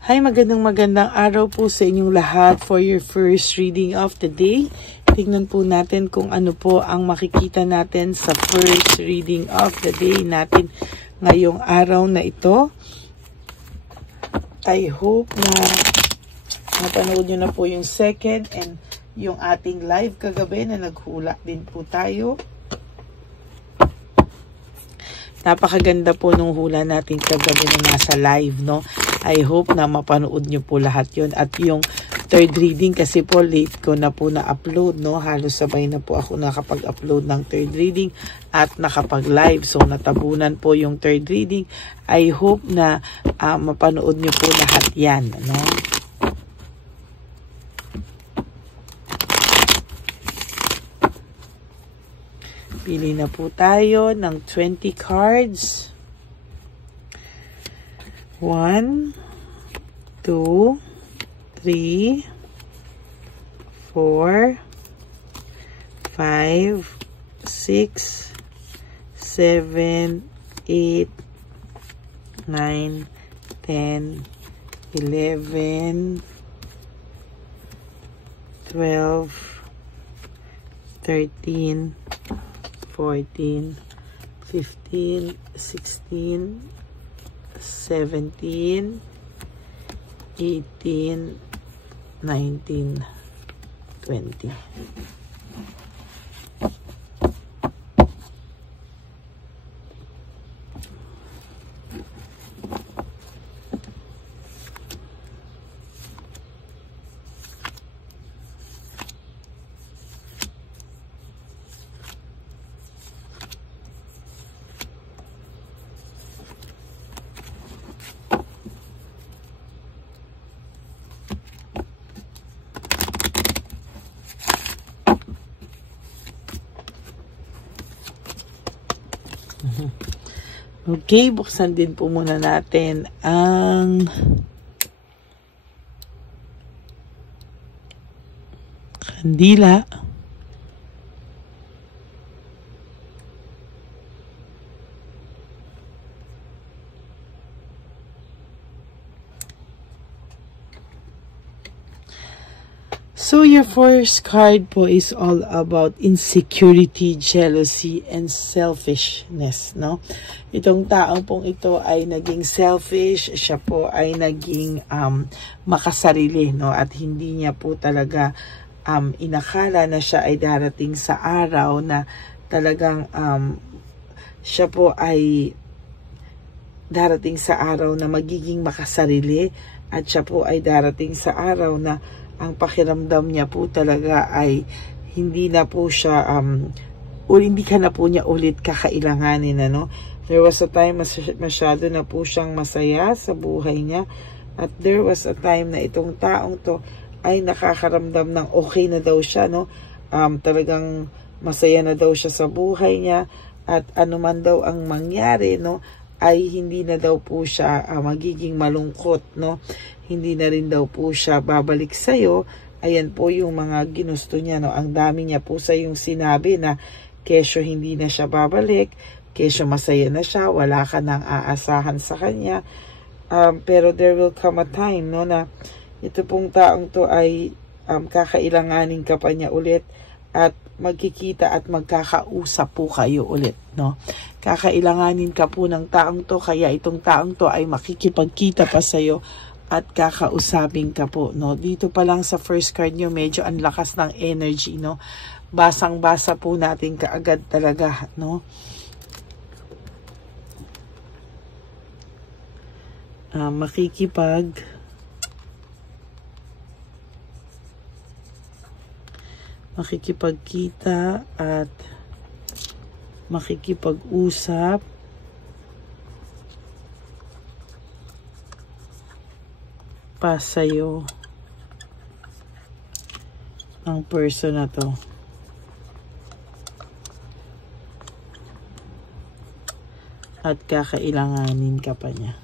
Hi, magandang araw po sa inyong lahat for your first reading of the day. Tingnan po natin kung ano po ang makikita natin sa first reading of the day natin ngayong araw na ito. I hope na napanood nyo na po yung second and yung ating live kagabi na naghula din po tayo. Napakaganda po nung hula natin kagabi na nasa live, no? I hope na mapanood nyo po lahat yon. At yung third reading, kasi po late ko na po na-upload, no? Halos sabay na po ako nakapag-upload ng third reading at nakapag-live. So, natabunan po yung third reading. I hope na mapanood nyo po lahat yan, no? Pili na po tayo ng 20 cards. 1, 2, 3, 4, 5, 6, 7, 8, 9, 10, 11, 12, 13, 14, 15, 16, 17, 18, 19, 20. Okay, buksan din po muna natin ang kandila. So, your first card po is all about insecurity, jealousy, and selfishness, no? Itong taong pong ito ay naging selfish, siya po ay naging makasarili, no? At hindi niya po talaga inakala na siya ay darating sa araw na talagang siya po ay darating sa araw na magiging makasarili at siya po ay darating sa araw na ang pakiramdam niya po talaga ay hindi na po siya, hindi ka na po niya ulit kakailanganin, ano? There was a time masyado na po siyang masaya sa buhay niya. At there was a time na itong taong to ay nakakaramdam ng okay na daw siya, no? Talagang masaya na daw siya sa buhay niya. At anuman daw ang mangyari, no? Ay hindi na daw po siya magiging malungkot, no? Hindi na rin daw po siya babalik sa'yo. Ayan po yung mga ginusto niya, no? Ang dami niya po sa yung sinabi na kesyo hindi na siya babalik, kesyo masaya na siya, wala ka nang aasahan sa kanya. Pero there will come a time, no, na ito pong taong to ay kakailanganin ka pa niya ulit at magkikita at magkakausap po kayo ulit, no? Kakailanganin ka po ng taong to, kaya itong taong to ay makikipagkita pa sa'yo at kakausapin ka po, no? Dito pa lang sa first card nyo, medyo ang lakas ng energy, no? Basang-basa po natin kaagad talaga, no? Makikipagkita at makikipag-usap pa sa'yo ang person na to. At kakailanganin ka pa niya.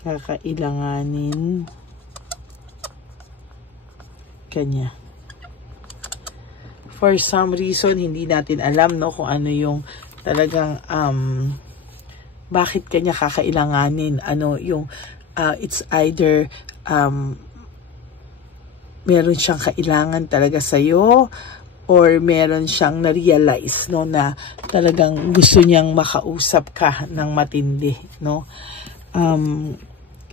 Kakailanganin ka niya. For some reason, hindi natin alam, no, kung ano yung talagang bakit kanya kakailanganin, ano yung it's either meron siyang kailangan talaga sa'yo, or meron siyang na-realize, no, na talagang gusto niyang makausap ka ng matindi, no.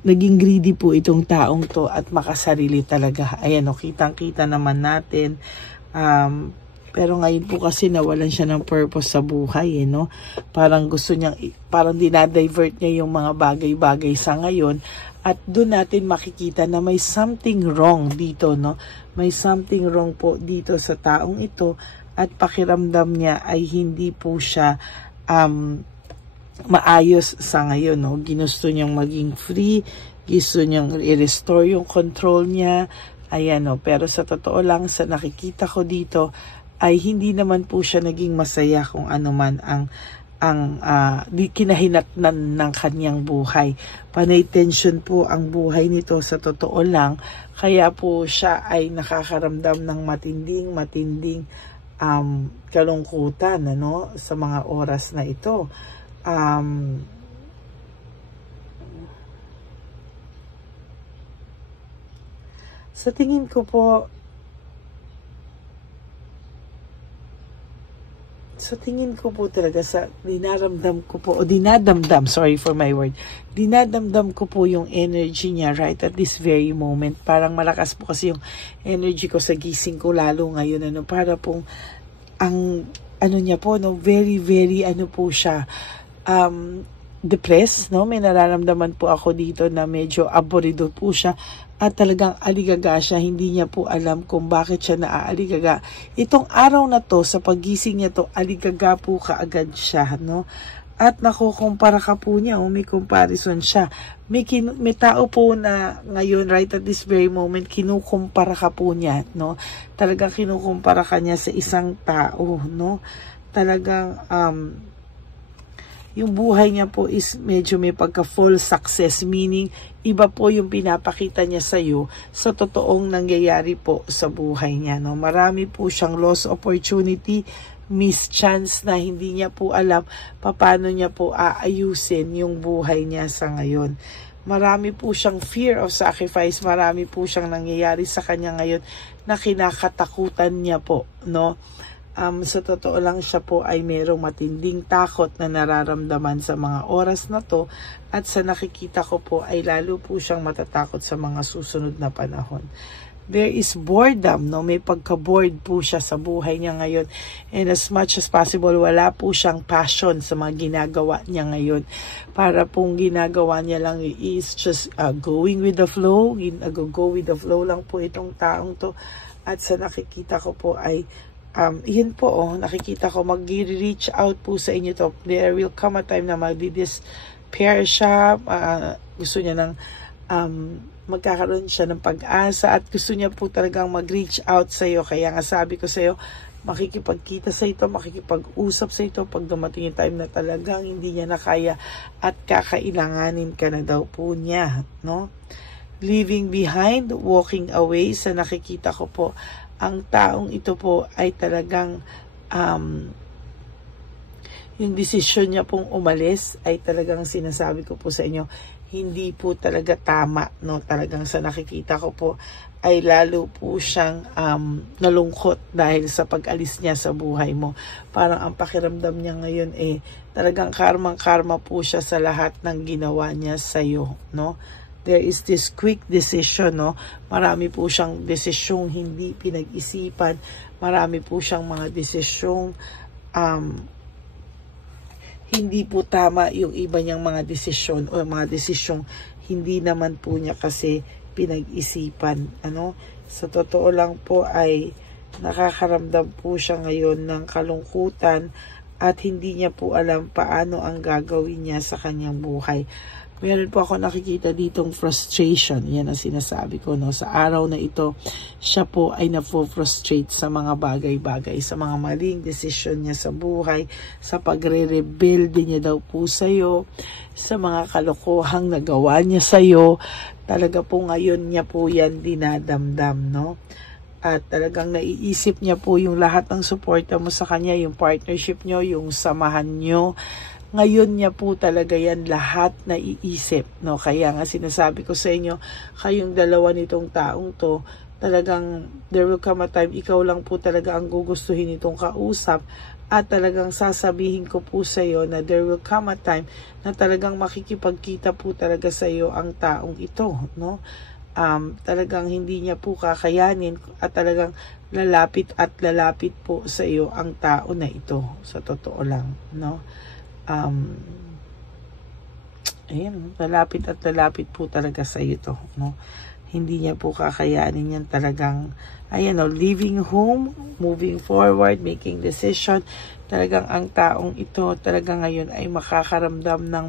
Naging greedy po itong taong to at makasarili talaga. Ayan, no, kitang-kita naman natin. Pero ngayon po kasi nawalan siya ng purpose sa buhay, no. Parang gusto niyang, parang dinadivert niya yung mga bagay-bagay sa ngayon. At doon natin makikita na may something wrong dito, no? May something wrong po dito sa taong ito at pakiramdam niya ay hindi po siya maayos sa ngayon, no? Ginusto niyang maging free, gusto niyang i-restore yung control niya, ayan, no? Pero sa totoo lang, sa nakikita ko dito, ay hindi naman po siya naging masaya kung ano man ang kinahinatnan ng kanyang buhay. Panay tension po ang buhay nito sa totoo lang, kaya po siya ay nakakaramdam ng matinding kalungkutan, ano, sa mga oras na ito. Sa tingin ko po, talaga sa dinadamdam ko po yung energy niya right at this very moment. Parang malakas po kasi yung energy ko sa gising ko lalo ngayon, ano, para pong ang ano niya po, no, very ano po siya, depressed, no. May nararamdaman po ako dito na medyo aborido po siya at talagang aligaga siya. Hindi niya po alam kung bakit siya naaaligaga. Itong araw na to, sa pagising niya to, aligaga po kaagad siya, no. At nakukumpara ka po niya, may comparison siya. May tao po na ngayon, right at this very moment, kinukumpara ka po niya, no. Talagang kinukumpara ka niya sa isang tao, no. Talagang yung buhay niya po is medyo may pagka-full success, meaning iba po yung pinapakita niya sa iyo sa totoong nangyayari po sa buhay niya, no. Marami po siyang lost opportunity, miss chance na hindi niya po alam paano niya po aayusin yung buhay niya sa ngayon. Marami po siyang fear of sacrifice, marami po siyang nangyayari sa kanya ngayon na kinakatakutan niya po, no. Sa totoo lang, siya po ay merong matinding takot na nararamdaman sa mga oras na to, at sa nakikita ko po ay lalo po siyang matatakot sa mga susunod na panahon. There is boredom, no? May pagka-bored po siya sa buhay niya ngayon, and as much as possible, wala po siyang passion sa mga ginagawa niya ngayon. Para pong ginagawa niya lang is just going with the flow, go with the flow lang po itong taong to. At sa nakikita ko po ay yun po, nakikita ko mag-reach out po sa inyo to. There will come a time na magdi-despair siya, gusto niya ng magkakaroon siya ng pag-asa, at gusto niya po talagang mag-reach out sa iyo. Kaya nga sabi ko sa iyo, makikipagkita sa ito, makikipag-usap sa ito pag dumating yung time na talagang hindi niya na kaya at kakailanganin ka na daw po niya, no? Leaving behind, walking away, sa nakikita ko po, ang taong ito po ay talagang yung desisyon niya pong umalis ay talagang sinasabi ko po sa inyo, hindi po talaga tama, no. Talagang sa nakikita ko po ay lalo po siyang nalungkot dahil sa pag-alis niya sa buhay mo. Parang ang pakiramdam niya ngayon talagang karma po siya sa lahat ng ginawa niya sa iyo, no. There is this quick decision, no. Marami po siyang desisyong hindi pinag-isipan. Marami po siyang mga desisyong hindi po tama yung iba niyang mga desisyon, o mga desisyong hindi naman po niya kasi pinag-isipan, ano. Sa totoo lang po ay nakakaramdam po siya ngayon ng kalungkutan at hindi niya po alam paano ang gagawin niya sa kanyang buhay. Meron po ako nakikita ditong frustration. Yan ang sinasabi ko, no. Sa araw na ito, siya po ay na-frustrate sa mga bagay-bagay, sa mga maling desisyon niya sa buhay, sa pagre-rebelde niya daw po sa'yo, sa mga kalokohang nagawa niya sa'yo. Talaga po ngayon niya po yan dinadamdam, no. At talagang naiisip niya po yung lahat ng suporta mo sa kanya, yung partnership nyo, yung samahan nyo. ngayon niya po talaga yan lahat na iisip, no? Kaya nga sinasabi ko sa inyo, kayong dalawa nitong taong to, talagang there will come a time, ikaw lang po talaga ang gugustuhin itong kausap, at talagang sasabihin ko po sa iyo na there will come a time na talagang makikipagkita po talaga sa iyo ang taong ito, no? Talagang hindi niya po kakayanin at talagang lalapit po sa iyo ang tao na ito, sa totoo lang, no? Ayan, lalapit po talaga sa iyo to, no? Hindi niya po kakayanin yan talagang, ayan o, leaving home, moving forward, making decision. Talagang ang taong ito talaga ngayon ay makakaramdam ng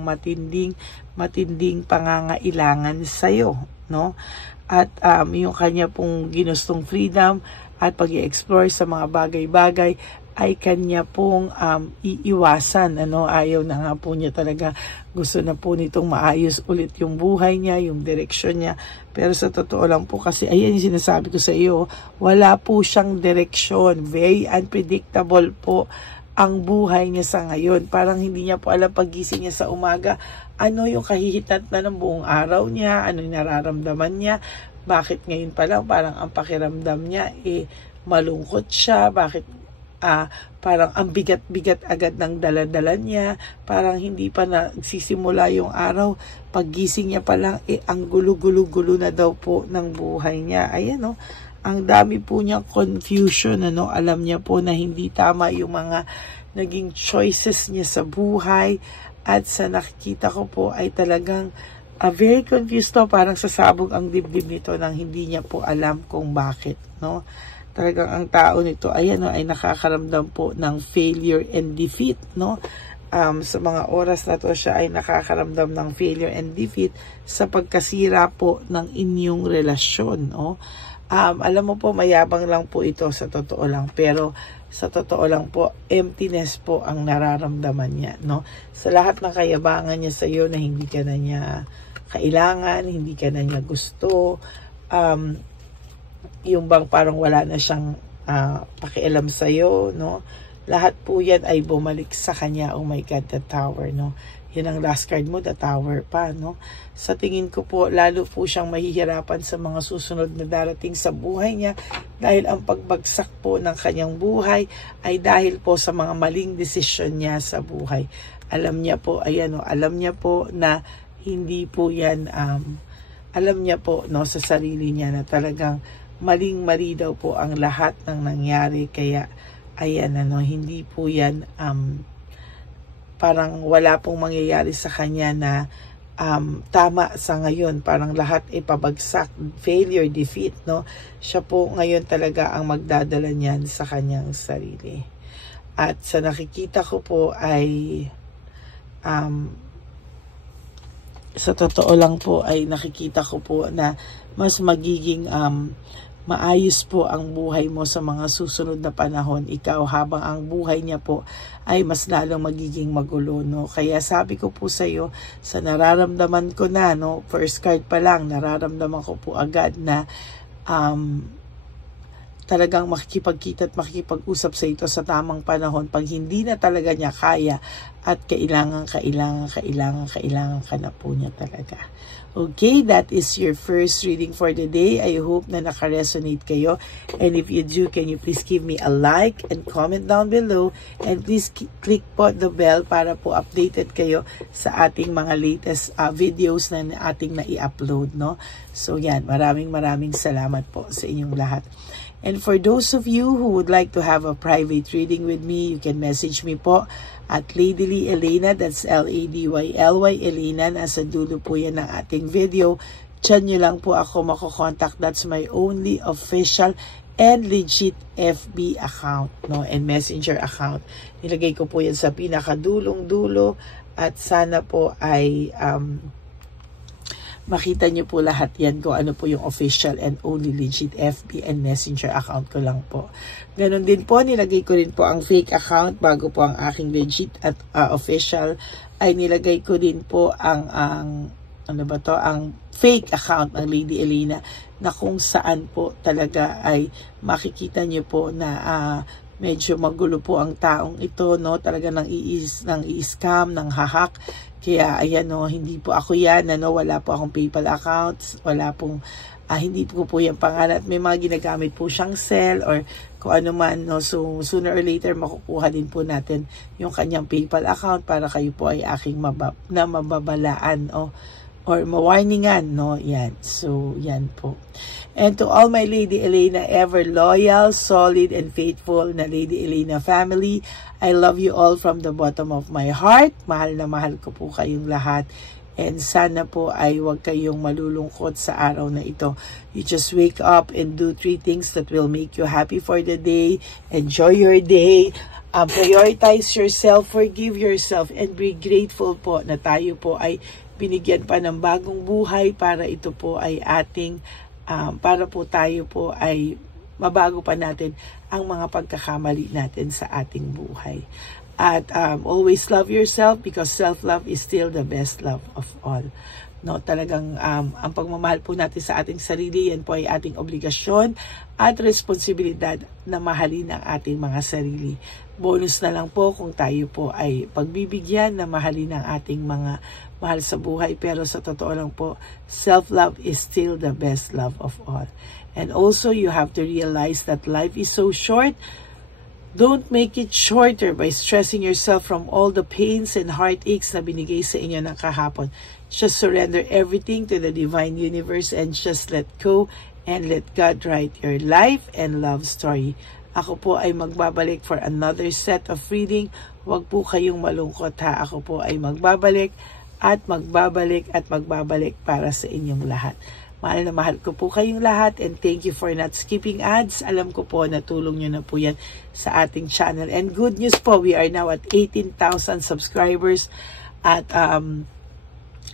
matinding pangangailangan sa'yo, no? At yung kanya pong ginustong freedom at pag-i-explore sa mga bagay-bagay ay kanya pong iiwasan, ano? Ayaw na nga po niya talaga, gusto na po nitong maayos ulit yung buhay niya, yung direksyon niya. Pero sa totoo lang po kasi, ayan yung sinasabi ko sa iyo, wala po siyang direksyon, very unpredictable po ang buhay niya sa ngayon. Parang hindi niya po alam paggising niya sa umaga, ano yung kahihitat na ng buong araw niya, ano yung nararamdaman niya, bakit ngayon pa lang parang ang pakiramdam niya, malungkot siya, bakit parang ang bigat-bigat agad ng daladala niya, parang hindi pa nagsisimula yung araw, paggising niya pa lang, ang gulo-gulo-gulo na daw po ng buhay niya. Ayan o, ang dami po niyang confusion, ano? Alam niya po na hindi tama yung mga naging choices niya sa buhay, at sa nakikita ko po ay talagang very confused to, parang sasabog ang dibdib nito nang hindi niya po alam kung bakit, no? Talagang ang tao nito, ayan, no, ay nakakaramdam po ng failure and defeat, no? Sa mga oras na to, siya ay nakakaramdam ng failure and defeat sa pagkasira po ng inyong relasyon, no? Alam mo po, mayabang lang po ito sa totoo lang, pero sa totoo lang po, emptiness po ang nararamdaman niya, no? Sa lahat ng kayabangan niya sa iyo na hindi ka na niya kailangan, hindi ka na niya gusto, yung bang parang wala na siyang pakialam sa iyo, no? Lahat po yan ay bumalik sa kanya. Oh my God, the Tower, no? Yan ang last card mo, the Tower pa, no? Sa tingin ko po, lalo po siyang mahihirapan sa mga susunod na darating sa buhay niya, dahil ang pagbagsak po ng kanyang buhay ay dahil po sa mga maling desisyon niya sa buhay. Alam niya po, ayan, no? Alam niya po na hindi po yan, alam niya po, no, sa sarili niya na talagang maling-mali daw po ang lahat ng nangyari. Kaya, ayan, ano, hindi po yan, parang wala pong mangyayari sa kanya na tama sa ngayon. Parang lahat ay pabagsak, failure, defeat, no? Siya po ngayon talaga ang magdadala niyan sa kanyang sarili. At sa nakikita ko po ay, sa totoo lang po ay nakikita ko po na mas magiging maayos po ang buhay mo sa mga susunod na panahon. Ikaw, habang ang buhay niya po ay mas lalong magiging magulo, no? Kaya sabi ko po sa iyo, sa nararamdaman ko na, no, first card pa lang, nararamdaman ko po agad na talagang makikipagkita at makikipag-usap sa ito sa tamang panahon pag hindi na talaga niya kaya at kailangan ka na po niya talaga. Okay, that is your first reading for the day. I hope na naka-resonate kayo. And if you do, can you please give me a like and comment down below. And please click po the bell para po updated kayo sa ating mga latest videos na ating na-i-upload, no? So yan, maraming salamat po sa inyong lahat. And for those of you who would like to have a private reading with me, you can message me po at Ladyly Elena, that's L-A-D-Y-L-Y Elena, nasa dulo po yan ng ating video. Diyan nyo lang po ako makokontak. That's my only official and legit FB account, no, and messenger account. Nilagay ko po yan sa pinakadulong-dulo at sana po ay makita nyo po lahat yan kung ano po yung official and only legit FB and messenger account ko lang po. Ganon din po, nilagay ko rin po ang fake account bago po ang aking legit at official ay nilagay ko din po ang ang fake account ng Lady Elena na kung saan po talaga ay makikita nyo po na medyo magulo po ang taong ito, no? Talaga nang i-scam, nang hahak. Kaya ayan, no, hindi po ako yan, ano, wala po akong PayPal accounts, wala pong hindi po yan pangalan. May mga ginagamit po siyang cell or kung ano man, no? So sooner or later makukuha din po natin yung kanyang PayPal account para kayo po ay aking mababalaan, or mawarningan, no? Yan. So, yan po. And to all my Lady Elena, ever loyal, solid, and faithful na Lady Elena family, I love you all from the bottom of my heart. Mahal na mahal ko po kayong lahat. And sana po ay huwag kayong malulungkot sa araw na ito. You just wake up and do 3 things that will make you happy for the day. Enjoy your day. Prioritize yourself, forgive yourself, and be grateful po na tayo po ay binigyan pa ng bagong buhay para ito po ay ating, para po tayo po ay mabago pa natin ang mga pagkakamali natin sa ating buhay. At always love yourself because self-love is still the best love of all. No, talagang ang pagmamahal po natin sa ating sarili, yan po ay ating obligasyon at responsibilidad na mahalin ang ating mga sarili. Bonus na lang po kung tayo po ay pagbibigyan na mahalin ang ating mga mahal sa buhay. Pero sa totoo lang po, self-love is still the best love of all. And also, you have to realize that life is so short. Don't make it shorter by stressing yourself from all the pains and heartaches na binigay sa inyo ng kahapon. Just surrender everything to the divine universe and just let go and let God write your life and love story. Ako po ay magbabalik for another set of reading. Huwag po kayong malungkot, ha. Ako po ay magbabalik at magbabalik at magbabalik para sa inyong lahat. Mahal na mahal ko po kayong lahat and thank you for not skipping ads. Alam ko po na tulong nyo na po yan sa ating channel. And good news po, we are now at 18,000 subscribers at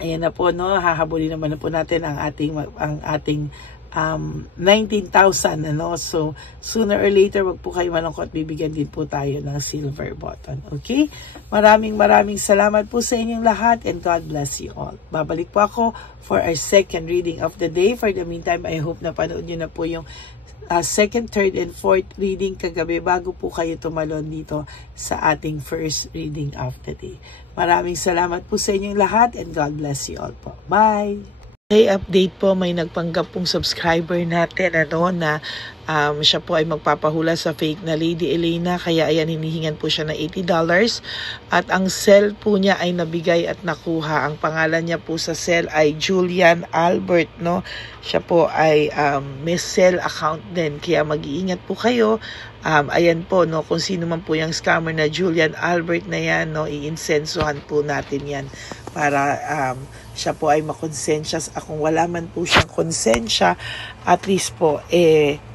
ayan na po, no, hahabulin naman na po natin ang ating 19,000, ano. So sooner or later, wag po kayo malungkot, bibigyan din po tayo ng silver button. Okay? Maraming salamat po sa inyong lahat and God bless you all. Babalik po ako for our second reading of the day. For the meantime, I hope na panood nyo na po yung second, third, and fourth reading kagabi bago po kayo tumalon dito sa ating first reading of the day. Maraming salamat po sa inyong lahat and God bless you all po. Bye! Okay, update po, may nagpanggap pong subscriber natin, ano, na siya po ay magpapahula sa fake na Lady Elena, kaya ayan, hinihingan po siya ng $80 at ang cell po niya ay nabigay at nakuha. Ang pangalan niya po sa cell ay Julian Albert, no. Siya po ay may cell account din, kaya mag-iingat po kayo. Ayan po, no, kung sino man po yung scammer na Julian Albert na yan, no, iinsensuhan po natin yan para siya po ay makonsensya. Kung wala man po siyang konsensya, at least po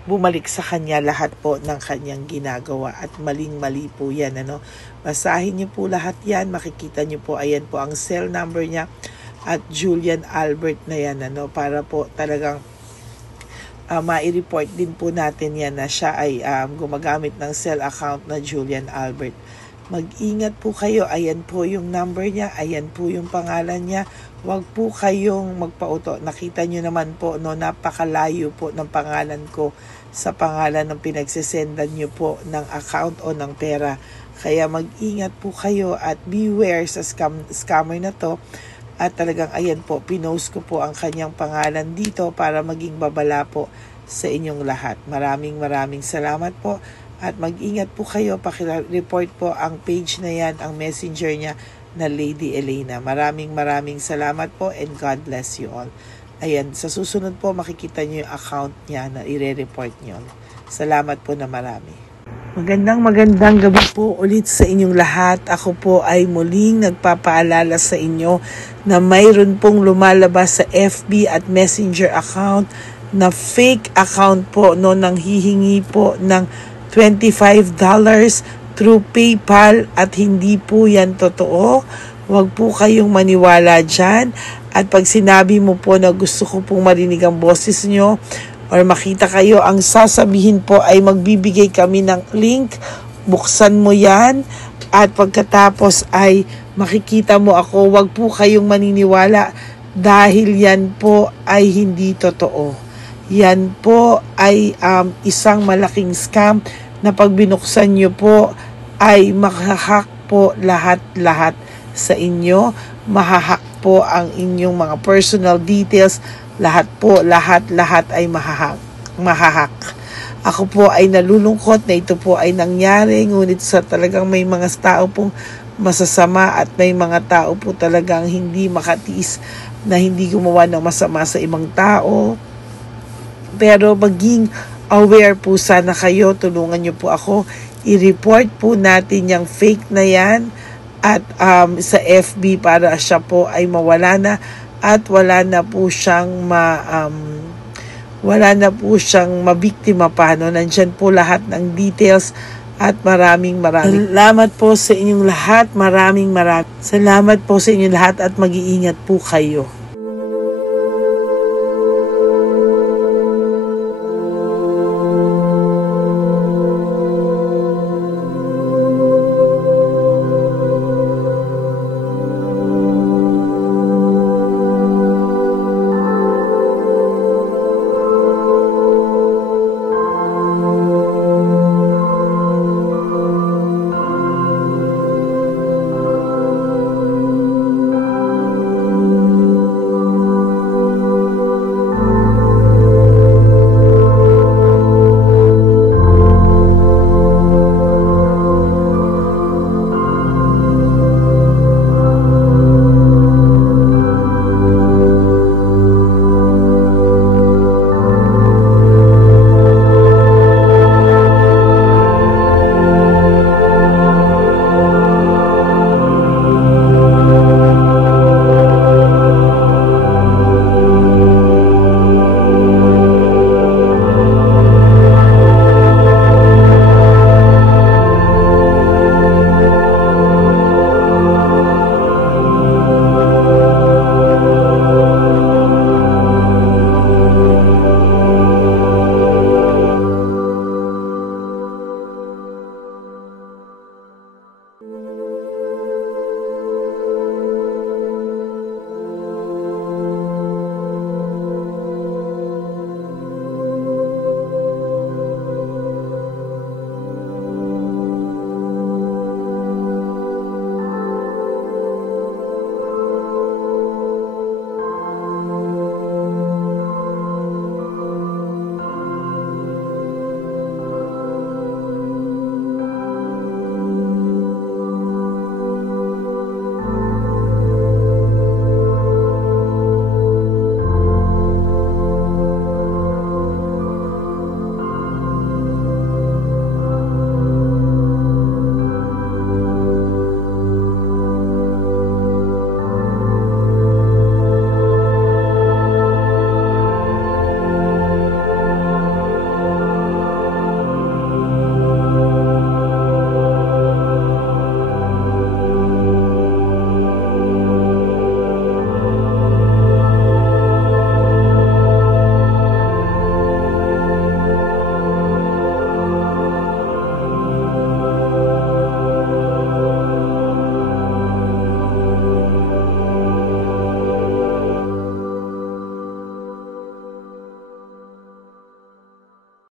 bumalik sa kanya lahat po ng kanyang ginagawa at maling-mali po yan, ano. Basahin niyo po lahat yan, makikita niyo po, ayan po ang cell number niya at Julian Albert na yan, ano, para po talagang ma-report din po natin yan na siya ay gumagamit ng cell account na Julian Albert. Mag-ingat po kayo. Ayan po yung number niya. Ayan po yung pangalan niya. Huwag po kayong magpauto. Nakita nyo naman po, no, napakalayo po ng pangalan ko sa pangalan ng pinagsisendan nyo po ng account o ng pera. Kaya mag-ingat po kayo at beware sa scammer na to. At talagang ayan po, pinost ko po ang kanyang pangalan dito para maging babala po sa inyong lahat. Maraming salamat po. At mag-ingat po kayo, pakireport po ang page na yan, ang messenger niya na Lady Elena. Maraming salamat po and God bless you all. Ayan, sa susunod po makikita niyo yung account niya na i-report niyo. Salamat po na marami. Magandang gabi po ulit sa inyong lahat. Ako po ay muling nagpapaalala sa inyo na mayroon pong lumalabas sa FB at Messenger account na fake account po, no, nang hihingi po ng $25 through PayPal at hindi po yan totoo. Huwag po kayong maniwala dyan. At pag sinabi mo po na gusto ko pong marinig ang boses nyo or makita kayo, ang sasabihin po ay magbibigay kami ng link. Buksan mo yan at pagkatapos ay makikita mo ako. Huwag po kayong maniniwala dahil yan po ay hindi totoo. Yan po ay isang malaking scam na pag binuksan nyo po ay makahak po lahat-lahat sa inyo. Mahahak po ang inyong mga personal details. Lahat po, lahat ay mahahak. Ako po ay nalulungkot na ito po ay nangyari, ngunit sa talagang may mga tao pong masasama at may mga tao po talagang hindi makatiis na hindi gumawa ng masama sa ibang tao. Pero maging aware po sana kayo, tulungan niyo po ako, i-report po natin yung fake na yan at sa FB para siya po ay mawala na at wala na po siyang mabiktima pa, no? Nandyan po lahat ng details at maraming salamat po sa inyong lahat. Maraming salamat po sa inyong lahat at mag-iingat po kayo.